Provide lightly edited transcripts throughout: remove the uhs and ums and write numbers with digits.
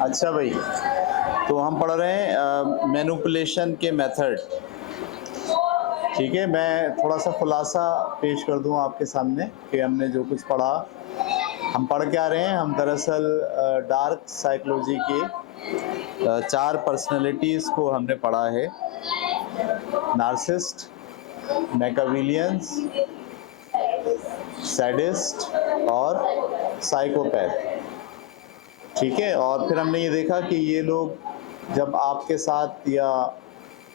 अच्छा भाई, तो हम पढ़ रहे हैं मैनिपुलेशन के मेथड। ठीक है, मैं थोड़ा सा खुलासा पेश कर दूं आपके सामने कि हमने जो कुछ पढ़ा, हम पढ़ क्या रहे हैं। हम दरअसल डार्क साइकोलॉजी की 4 पर्सनैलिटीज़ को हमने पढ़ा है। नार्सिसिस्ट, मैकियावेलियंस, सैडिस्ट और साइकोपैथ। ठीक है, और फिर हमने ये देखा कि ये लोग जब आपके साथ या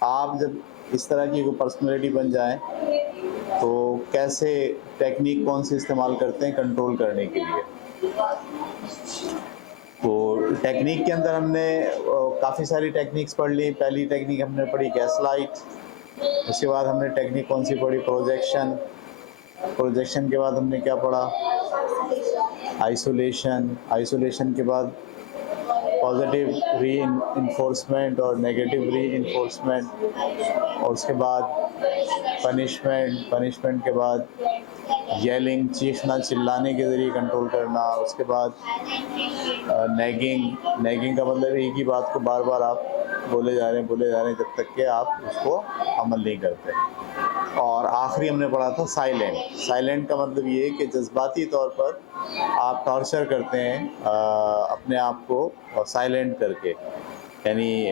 आप जब इस तरह की कोई पर्सनैलिटी बन जाए तो कैसे टेक्निक कौन सी इस्तेमाल करते हैं कंट्रोल करने के लिए। तो टेक्निक के अंदर हमने काफ़ी सारी टेक्निक्स पढ़ ली। पहली टेक्निक हमने पढ़ी गैसलाइट। उसके बाद हमने टेक्निक कौन सी पढ़ी, प्रोजेक्शन। प्रोजेक्शन के बाद हमने क्या पढ़ा, आइसोलेशन। आइसोलेशन के बाद पॉजिटिव री इन्फोर्समेंट और नेगेटिव री इन्फोर्समेंट, और उसके बाद पनिशमेंट। पनिशमेंट के बाद येलिंग, चीखना चिल्लाने के ज़रिए कंट्रोल करना। उसके बाद नैगिंग। नैगिंग का मतलब एक ही बात को बार बार आप बोले जा रहे हैं जब तक कि आप उसको अमल नहीं करते। और आखिरी हमने पढ़ा था साइलेंट। साइलेंट का मतलब ये है कि जज्बाती तौर पर आप टॉर्चर करते हैं अपने आप को साइलेंट करके, यानी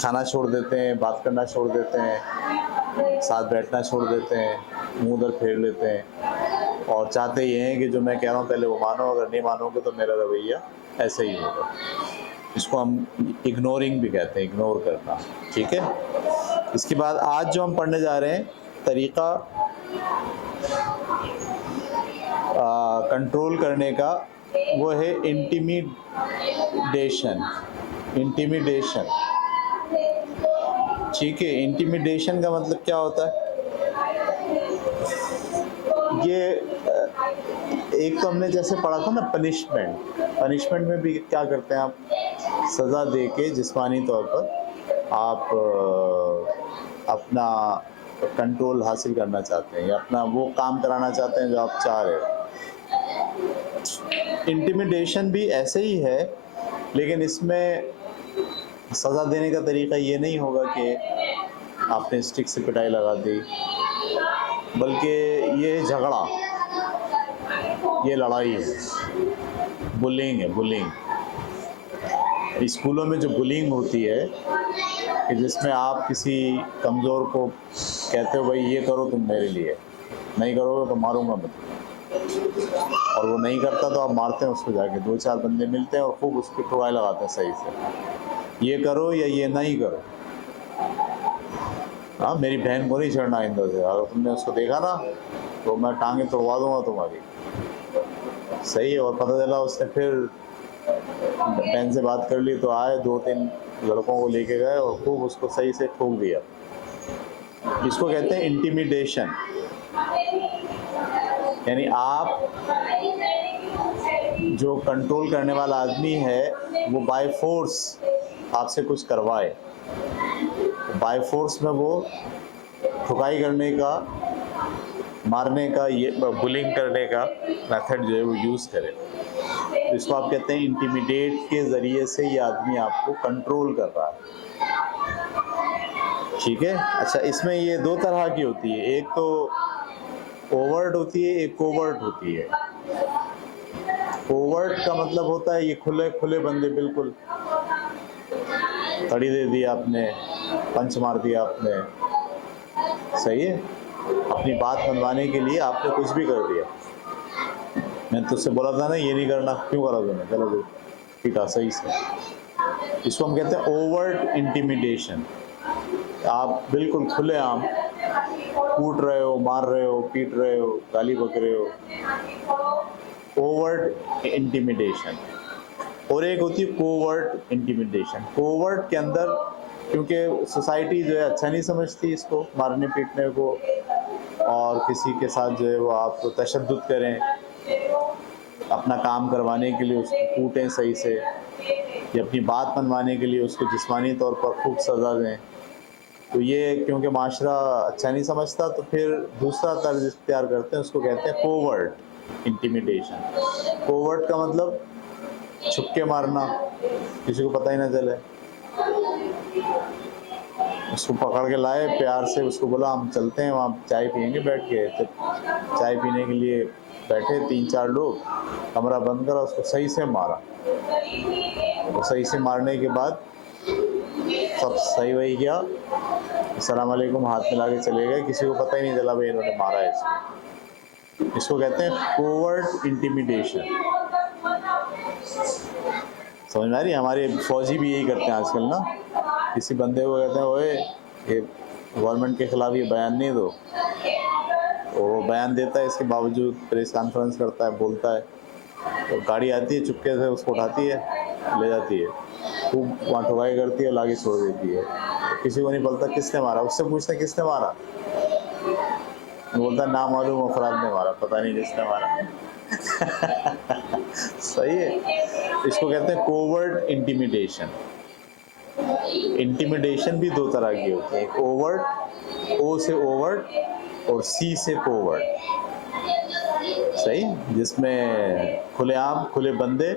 खाना छोड़ देते हैं, बात करना छोड़ देते हैं, साथ बैठना छोड़ देते हैं, मुंह उधर फेर लेते हैं, और चाहते ये हैं कि जो मैं कह रहा हूँ पहले वो मानो, अगर नहीं मानोगे तो मेरा रवैया ऐसे ही होगा। इसको हम इग्नोरिंग भी कहते हैं, इग्नोर करना। ठीक है, इसके बाद आज जो हम पढ़ने जा रहे हैं तरीक़ा कंट्रोल करने का, वो है इंटिमिडेशन। इंटिमिडेशन, ठीक है। इंटिमिडेशन का मतलब क्या होता है, ये एक तो हमने जैसे पढ़ा था ना पनिशमेंट। पनिशमेंट में भी क्या करते हैं आप, सज़ा दे के जिस्मानी तौर पर आप अपना कंट्रोल हासिल करना चाहते हैं या अपना वो काम कराना चाहते हैं जो आप चाह रहे हो। इंटिमिडेशन भी ऐसे ही है, लेकिन इसमें सज़ा देने का तरीका ये नहीं होगा कि आपने स्टिक से पिटाई लगा दी, बल्कि ये झगड़ा, ये लड़ाई है, बुलिंग है। बुलिंग स्कूलों में जो बुलिंग होती है कि जिसमें आप किसी कमज़ोर को कहते हो भाई ये करो तुम मेरे लिए, नहीं करोगे तो मारूंगा मैं, और वो नहीं करता तो आप मारते हैं उसको। जाके 2-4 बंदे मिलते हैं और खूब उसकी ठुकाई लगाते हैं सही से, ये करो या ये नहीं करो। हाँ, मेरी बहन को नहीं छेड़ना आइंदा से, अगर तुमने उसको देखा ना तो मैं टांगे तोड़वा दूंगा तुम्हारी। सही है। और पता चला उसने फिर बहन से बात कर ली तो आए 2-3 लड़कों को लेके गए और खूब उसको सही से ठोक दिया। इसको कहते हैं इंटिमिडेशन, यानी आप जो कंट्रोल करने वाला आदमी है वो बाय फोर्स आपसे कुछ करवाए, बाय फोर्स में वो ठुकाई करने का, मारने का, ये बुलिंग करने का मेथड जो है वो यूज़ करे। तो इसको आप कहते हैं इंटिमिडेट के ज़रिए से ये आदमी आपको कंट्रोल कर रहा है। ठीक है। अच्छा, इसमें ये 2 तरह की होती है, एक तो ओवर्ट होती है, एक कोवर्ट होती है। ओवर्ट का मतलब होता है ये खुले खुले बंदे, बिल्कुल तड़ी दे दी आपने, पंच मार दिया आपने, सही है, अपनी बात मनवाने के लिए आपने कुछ भी कर दिया। मैं तुझसे बोला था ना ये नहीं करना, क्यों करा तूने, चलो भाई ठीक है, सही से। इसको हम कहते हैं ओवर्ट इंटिमिडेशन। आप बिल्कुल खुलेआम कूट रहे हो, मार रहे हो, पीट रहे हो, गाली बक रहे हो, ओवर्ट इंटिमिडेशन। और एक होती है कोवर्ट इंटिमिडेशन। कोवर्ट के अंदर, क्योंकि सोसाइटी जो है अच्छा नहीं समझती इसको, मारने पीटने को, और किसी के साथ जो है वो आप तशद्दुद करें, अपना काम करवाने के लिए उसको कूटें सही से, या अपनी बात मनवाने के लिए उसको जिस्मानी तौर पर खूब सज़ा दें, तो ये क्योंकि माशरा अच्छा नहीं समझता तो फिर दूसरा तर्ज इख्तियार करते हैं, उसको कहते हैं कोवर्ट इंटिमिडेशन। कोवर्ट का मतलब छुप के मारना, किसी को पता ही ना चले। उसको पकड़ के लाए प्यार से, उसको बोला हम चलते हैं वहाँ चाय पियेंगे बैठ के। जब चाय पीने के लिए बैठे 3-4 लोग, कमरा बंद करा, उसको सही से मारा। और सही से मारने के बाद सब सही वही किया, अस्सलाम वालेकुम हाथ मिला के चले गए, किसी को पता ही नहीं चला भाई इन्होंने मारा है इसको। इसको कहते हैं कोवर्ट इंटिमिडेशन। समझ में आ रही है? हमारे फौजी भी यही करते हैं आजकल ना, किसी बंदे को कहते हैं ओए ये गवर्नमेंट के खिलाफ ये बयान नहीं दो, वो बयान देता है, इसके बावजूद प्रेस कॉन्फ्रेंस करता है, बोलता है, तो गाड़ी आती है चुपके से उसको उठाती है, ले जाती है, खूब वहाँ ठुकाई करती है, लाके छोड़ देती है। तो किसी को नहीं पता किसने मारा, उससे पूछते किसने मारा, बोलता ना मालूम अफराद ने मारा, पता नहीं किसने मारा। सही है। इसको कहते हैं कोवर्ट इंटिमिडेशन। इंटिमिडेशन भी दो तरह की होती है, ओवर्ट, ओ से ओवर्ट और सी से कोवर्ट। सही, जिसमें खुलेआम खुले बंदे,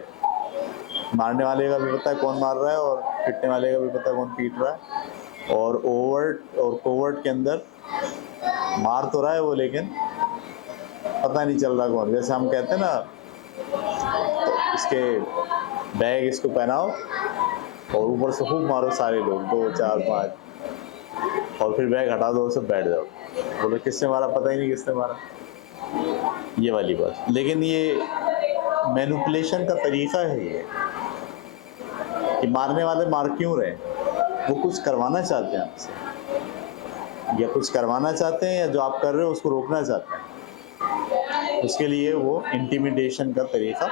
मारने वाले का भी पता है कौन मार रहा है और पीटने वाले का भी पता है कौन पीट रहा है। और ओवर्ट और कोवर्ट के अंदर मार तो रहा है वो, लेकिन पता नहीं चल रहा कौन। जैसे हम कहते हैं ना, तो इसके बैग इसको पहनाओ और ऊपर से खूब मारो सारे लोग, 2 4 5, और फिर बैग हटा दो, सब बैठ जाओ, बोलो किसने मारा, पता ही नहीं किसने मारा। ये वाली बात। लेकिन ये मैनिपुलेशन का तरीका है ये, कि मारने वाले मार क्यों रहे, वो कुछ करवाना चाहते हैं आपसे, या कुछ करवाना चाहते हैं, या जो आप कर रहे हो उसको रोकना चाहते हैं, उसके लिए वो इंटिमिडेशन का तरीका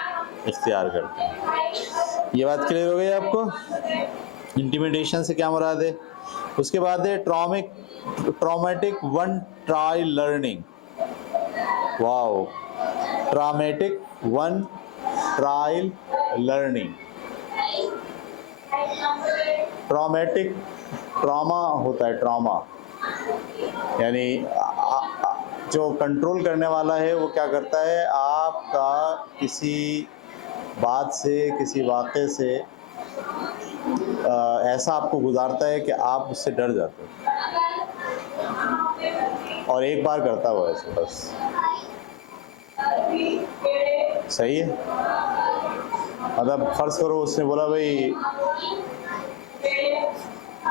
इख्तियार करते हैं। ये बात क्लियर हो गई आपको? इंटिमिडेशन से क्या मुराद है? उसके बाद है traumatic one trial learning. Wow, traumatic one trial learning. Traumatic, trauma होता है, ट्रॉमा यानी जो कंट्रोल करने वाला है वो क्या करता है, आपका किसी बात से, किसी वाक़े से ऐसा आपको गुजारता है कि आप उससे डर जाते हो, और एक बार करता हुआ है ऐसे बस। सही है? मतलब फ़र्ज़ करो उसने बोला भाई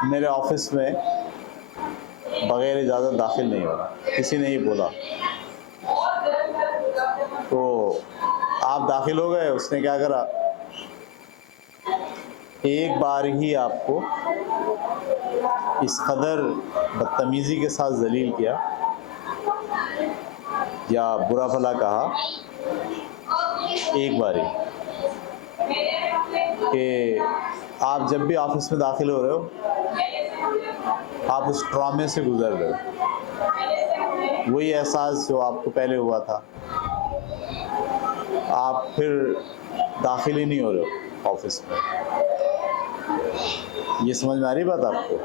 मेरे ऑफिस में बगैर इजाज़त दाखिल नहीं होगा, किसी ने ही बोला, तो आप दाखिल हो गए। उसने क्या करा, एक बार ही आपको इस कदर बदतमीज़ी के साथ ज़लील किया या बुरा भला कहा, एक बार ही, कि आप जब भी ऑफिस में दाखिल हो रहे हो, आप उस ट्रॉमे से गुजर रहे हो, वही एहसास जो आपको पहले हुआ था, आप फिर दाखिल ही नहीं हो रहे हो ऑफिस में। ये समझ में आ रही बात आपको?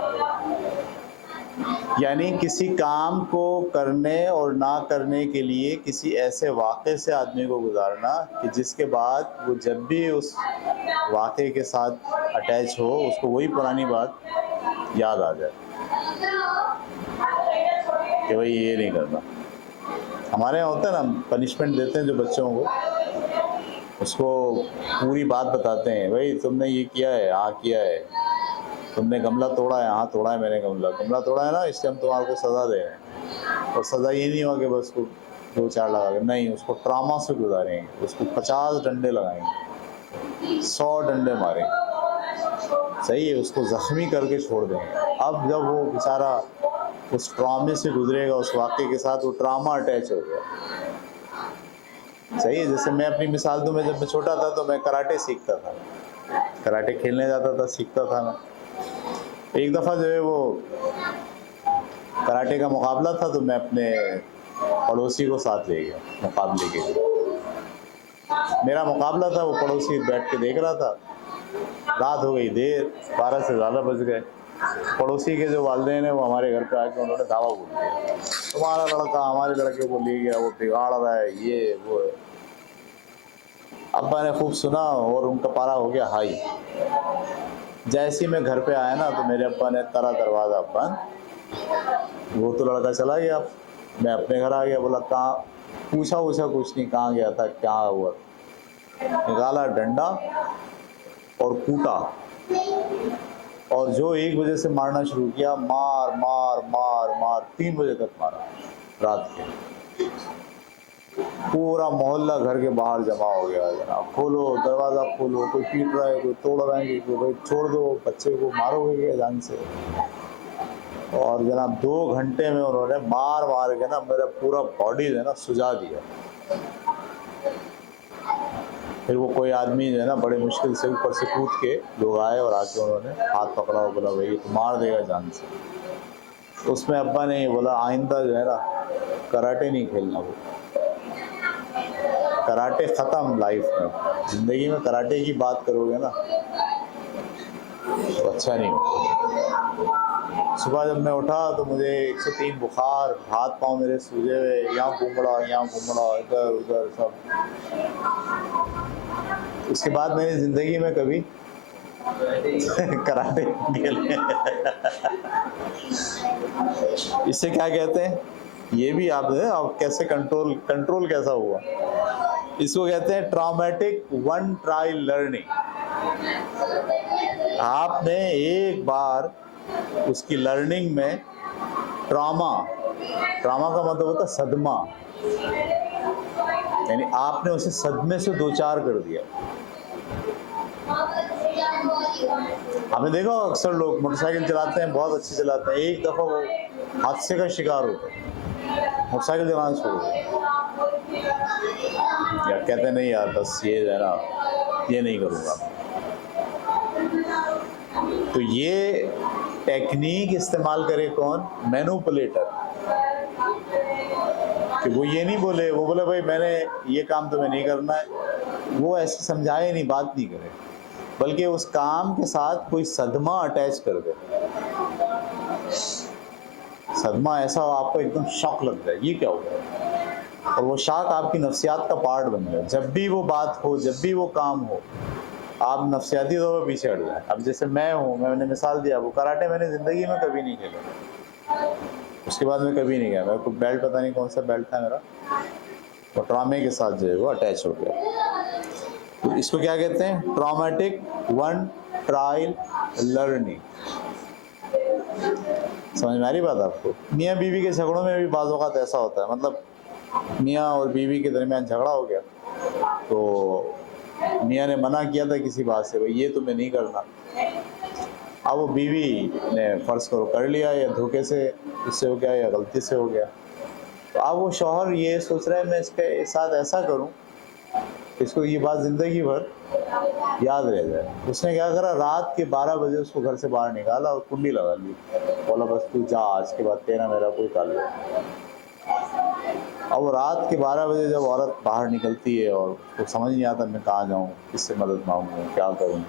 यानी किसी काम को करने और ना करने के लिए किसी ऐसे वाक़े से आदमी को गुजारना कि जिसके बाद वो जब भी उस वाक़े के साथ अटैच हो, उसको वही पुरानी बात याद आ जाए कि भाई ये नहीं करना। हमारे यहाँ होता है ना, पनिशमेंट देते हैं जो बच्चों को, उसको पूरी बात बताते हैं, भाई तुमने ये किया है, हाँ किया है, तुमने गमला तोड़ा है, हाँ तोड़ा है मैंने गमला तोड़ा है ना, इसलिए हम तुम्हारे को सज़ा दे रहे हैं। और सज़ा ये नहीं हुआ कि बस उसको 2-4 लगा के, नहीं, उसको ट्रामा से गुजारेंगे, उसको 50 डंडे लगाएंगे, 100 डंडे मारेंगे, सही है, उसको ज़ख्मी करके छोड़ देंगे। अब जब वो बेचारा उस ट्रामे से गुजरेगा, उस वाक़े के साथ वो ट्रामा अटैच हो गया। सही है। जैसे मैं अपनी मिसाल दूँ, मैं जब मैं छोटा था तो मैं कराटे सीखता था, कराटे खेलने जाता था, सीखता था मैं। एक दफ़ा जो है वो कराटे का मुकाबला था, तो मैं अपने पड़ोसी को साथ ले गया मुकाबले के लिए। मेरा मुकाबला था, वो पड़ोसी बैठ के देख रहा था। रात हो गई देर, 12 से ज़्यादा बज गए। पड़ोसी के जो वालिदैन हैं वो हमारे घर पे आके उन्होंने दावा बोल दिया, तुम्हारा लड़का हमारे लड़के को ले गया, वो बिगाड़ रहा है, ये वो है। अब्बा ने खूब सुना और उनका पारा हो गया हाई। जैसे ही मैं घर पे आया ना तो मेरे अब्बा ने ताला दरवाज़ा बंद। वो तो लड़का चला गया, मैं अपने घर आ गया। बोला कहाँ, पूछा कुछ नहीं, कहाँ गया था, क्या हुआ। निकाला डंडा और कूटा, और जो 1 बजे से मारना शुरू किया, मार मार मार मार 3 बजे तक मारा रात के। पूरा मोहल्ला घर के बाहर जमा हो गया जनाब, खोलो दरवाज़ा खोलो, कोई पीट रहा है, कोई तोड़ रहा है, कोई भाई छोड़ दो, बच्चे को मारोगे जान से। और जनाब 2 घंटे में उन्होंने मार मार के ना मेरा पूरा बॉडी जो है ना सुझा दिया। फिर वो कोई आदमी जो है ना बड़े मुश्किल से ऊपर से कूद के लोग आए और आके उन्होंने हाथ पकड़ा और बोला भाई तो मार देगा जान से। उसमें अब्बा ने ये बोला आइंदा जो है ना कराटे नहीं खेलना। वो कराटे ख़त्म लाइफ में, ज़िंदगी में कराटे की बात करोगे ना तो अच्छा नहीं हो। सुबह जब मैं उठा तो मुझे 103 बुखार, हाथ पाँव मेरे सूजे हुए, यहाँ घूमड़ा इधर उधर सब। उसके बाद मैंने ज़िंदगी में कभी कराटे खेले। इसे क्या कहते हैं, ये भी आप कैसे कंट्रोल कैसा हुआ। इसको कहते हैं ट्रॉमेटिक वन ट्रायल लर्निंग। आपने एक बार उसकी लर्निंग में ट्रॉमा का मतलब होता है सदमा, यानी आपने उसे सदमे से दो चार कर दिया। आपने देखा अक्सर लोग मोटरसाइकिल चलाते हैं, बहुत अच्छे चलाते हैं, एक दफ़ा वो हादसे का शिकार होते हैं, मोटरसाइकिल चलाना छोड़ देते, या कहते हैं नहीं यार बस ये है ना, ये नहीं करूँगा। तो ये टेक्निक इस्तेमाल करे कौन, मैनिपुलेटर। कि वो ये नहीं बोले, वो बोले भाई मैंने ये काम तुम्हें नहीं करना है, वो ऐसे समझाए नहीं, बात नहीं करे, बल्कि उस काम के साथ कोई सदमा अटैच कर दे। सदमा ऐसा हो आपको एकदम शॉक लग जाए, ये क्या हो गया, और वो शॉक आपकी नफ्सियात का पार्ट बन जाए। जब भी वो बात हो, जब भी वो काम हो, आप नफ्सियाती तौर पर पीछे हट जाए। अब जैसे मैं हूँ, मैंने मिसाल दिया, वो कराटे मैंने ज़िंदगी में कभी नहीं खेला, उसके बाद मैं कभी नहीं गया। मेरे को बेल्ट पता नहीं कौन सा बेल्ट था मेरा, वो ट्रॉमे के साथ जो है वो अटैच हो गया। तो इसको क्या कहते हैं, ट्रॉमेटिक वन ट्रायल लर्निंग। समझ में आ रही बात आपको। मियाँ बीवी के झगड़ों में भी बाज़ औक़ात ऐसा होता है, मतलब मियाँ और बीवी के दरमियान झगड़ा हो गया, तो मियाँ ने मना किया था किसी बात से, भाई ये तुम्हें नहीं करना। अब वो बीवी ने फ़र्ज़ करो कर लिया, या धोखे से उससे हो गया या गलती से हो गया। तो अब वो शौहर ये सोच रहा है मैं इसके साथ ऐसा करूं इसको ये बात ज़िंदगी भर याद रह जाए। उसने क्या करा, रात के 12 बजे उसको घर से बाहर निकाला और कुंडी लगा ली, बोला बस तू जा, आज के बाद तेरा मेरा कोई ताल्लुक नहीं। अब वो रात के 12 बजे जब औरत बाहर निकलती है और उसको समझ नहीं आता मैं कहाँ जाऊँ, किससे मदद मांगूँ, क्या करूँ,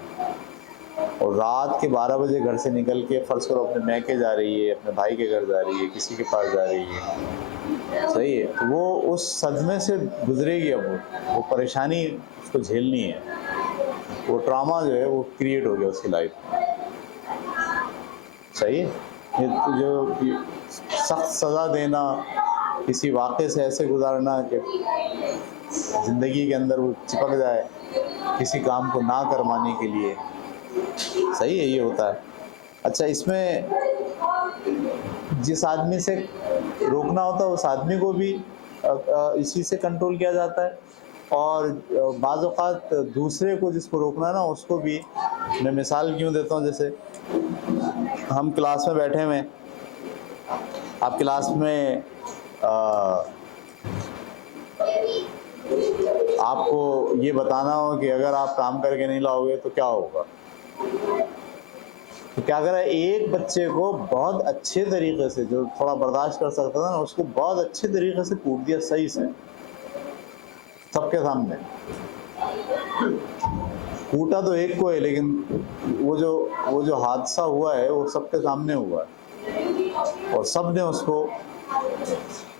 और रात के 12 बजे घर से निकल के फ़र्ज़ करो अपने मैके जा रही है, अपने भाई के घर जा रही है, किसी के पास जा रही है, सही है, तो वो उस सदमे से गुजरेगी। अब वो परेशानी उसको झेलनी है, वो ट्रामा जो है वो क्रिएट हो गया उसकी लाइफ में, सही है। ये जो सख्त सज़ा देना, किसी वाक़े से ऐसे गुजारना कि ज़िंदगी के अंदर वो चिपक जाए किसी काम को ना करवाने के लिए, सही है, ये होता है। अच्छा, इसमें जिस आदमी से रोकना होता है उस आदमी को भी इसी से कंट्रोल किया जाता है, और बाज़ औक़ात दूसरे को जिसको रोकना है ना उसको भी। मैं मिसाल क्यों देता हूँ, जैसे हम क्लास में बैठे हुए हैं, आप क्लास में आपको ये बताना हो कि अगर आप काम करके नहीं लाओगे तो क्या होगा, तो क्या करा, एक बच्चे को बहुत अच्छे तरीके से, जो थोड़ा बर्दाश्त कर सकता था ना, उसको बहुत अच्छे तरीके से कूट दिया, सही से, सबके सामने। कूटा तो एक को है, लेकिन वो जो हादसा हुआ है वो सबके सामने हुआ है, और सब ने उसको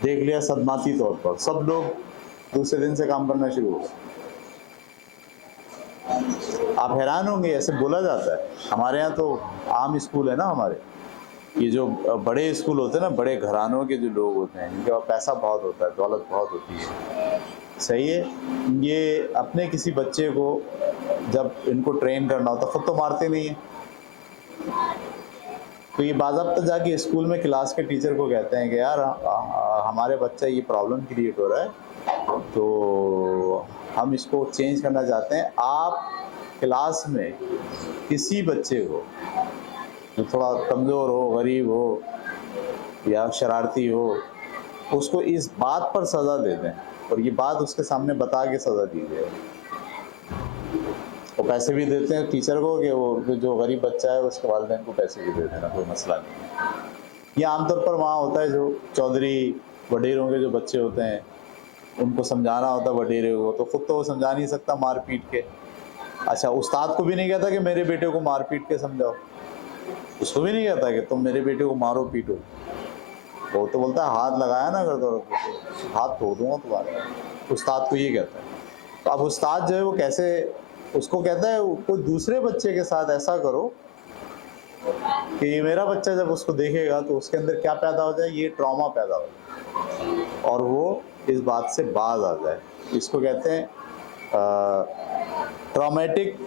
देख लिया सदमाती तौर पर। सब लोग दूसरे दिन से काम करना शुरू हो गए। आप हैरान होंगे, ऐसे बोला जाता है। हमारे यहाँ तो आम स्कूल है ना हमारे, ये जो बड़े स्कूल होते हैं ना, बड़े घरानों के जो लोग होते हैं, इनके पास पैसा बहुत होता है, दौलत बहुत होती है, सही है। ये अपने किसी बच्चे को जब इनको ट्रेन करना होता, खुद तो मारते नहीं है, तो ये बाज़ाब्ता जाके स्कूल में क्लास के टीचर को कहते हैं कि यार हमारे बच्चा ये प्रॉब्लम क्रिएट हो रहा है, तो हम इसको चेंज करना चाहते हैं। आप क्लास में किसी बच्चे को जो थोड़ा कमज़ोर हो, गरीब हो या शरारती हो, उसको इस बात पर सज़ा दे दें और ये बात उसके सामने बता के सज़ा दीजिए। वो पैसे भी देते हैं टीचर को कि वो जो गरीब बच्चा है उसके वालिदैन को पैसे भी दे देना, कोई मसला नहीं है। ये आमतौर पर वहाँ होता है, जो चौधरी वडीरों के जो बच्चे होते हैं उनको समझाना होता है वडीरे को, तो खुद तो वो समझा नहीं सकता मार पीट के। अच्छा, उस्ताद को भी नहीं कहता कि मेरे बेटे को मार पीट के समझाओ, उसको भी नहीं कहता कि तुम मेरे बेटे को मारो पीटो, वो तो बोलता है हाथ लगाया ना अगर तो हाथ तोड़ दूंगा तुम्हारे, उस्ताद को ये कहता है। तो अब उस्ताद जो है वो कैसे उसको कहता है, कोई दूसरे बच्चे के साथ ऐसा करो कि मेरा बच्चा जब उसको देखेगा तो उसके अंदर क्या पैदा हो जाए, ये ट्रॉमा पैदा हो जाए और वो इस बात से बाज आ जाए। इसको कहते हैं ट्रॉमेटिक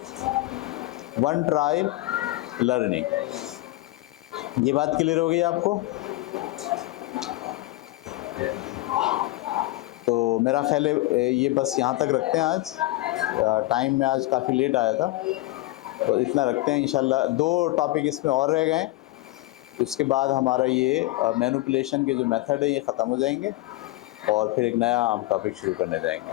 वन ट्रायल लर्निंग। ये बात क्लियर हो गई आपको? तो मेरा ख्याल है ये बस यहाँ तक रखते हैं आज, टाइम में आज काफ़ी लेट आया था, तो इतना रखते हैं। इंशाल्लाह 2 टॉपिक इसमें और रह गए, उसके बाद हमारा ये मैनिपुलेशन के जो मेथड है ये ख़त्म हो जाएंगे और फिर एक नया हम टॉपिक शुरू करने जाएंगे।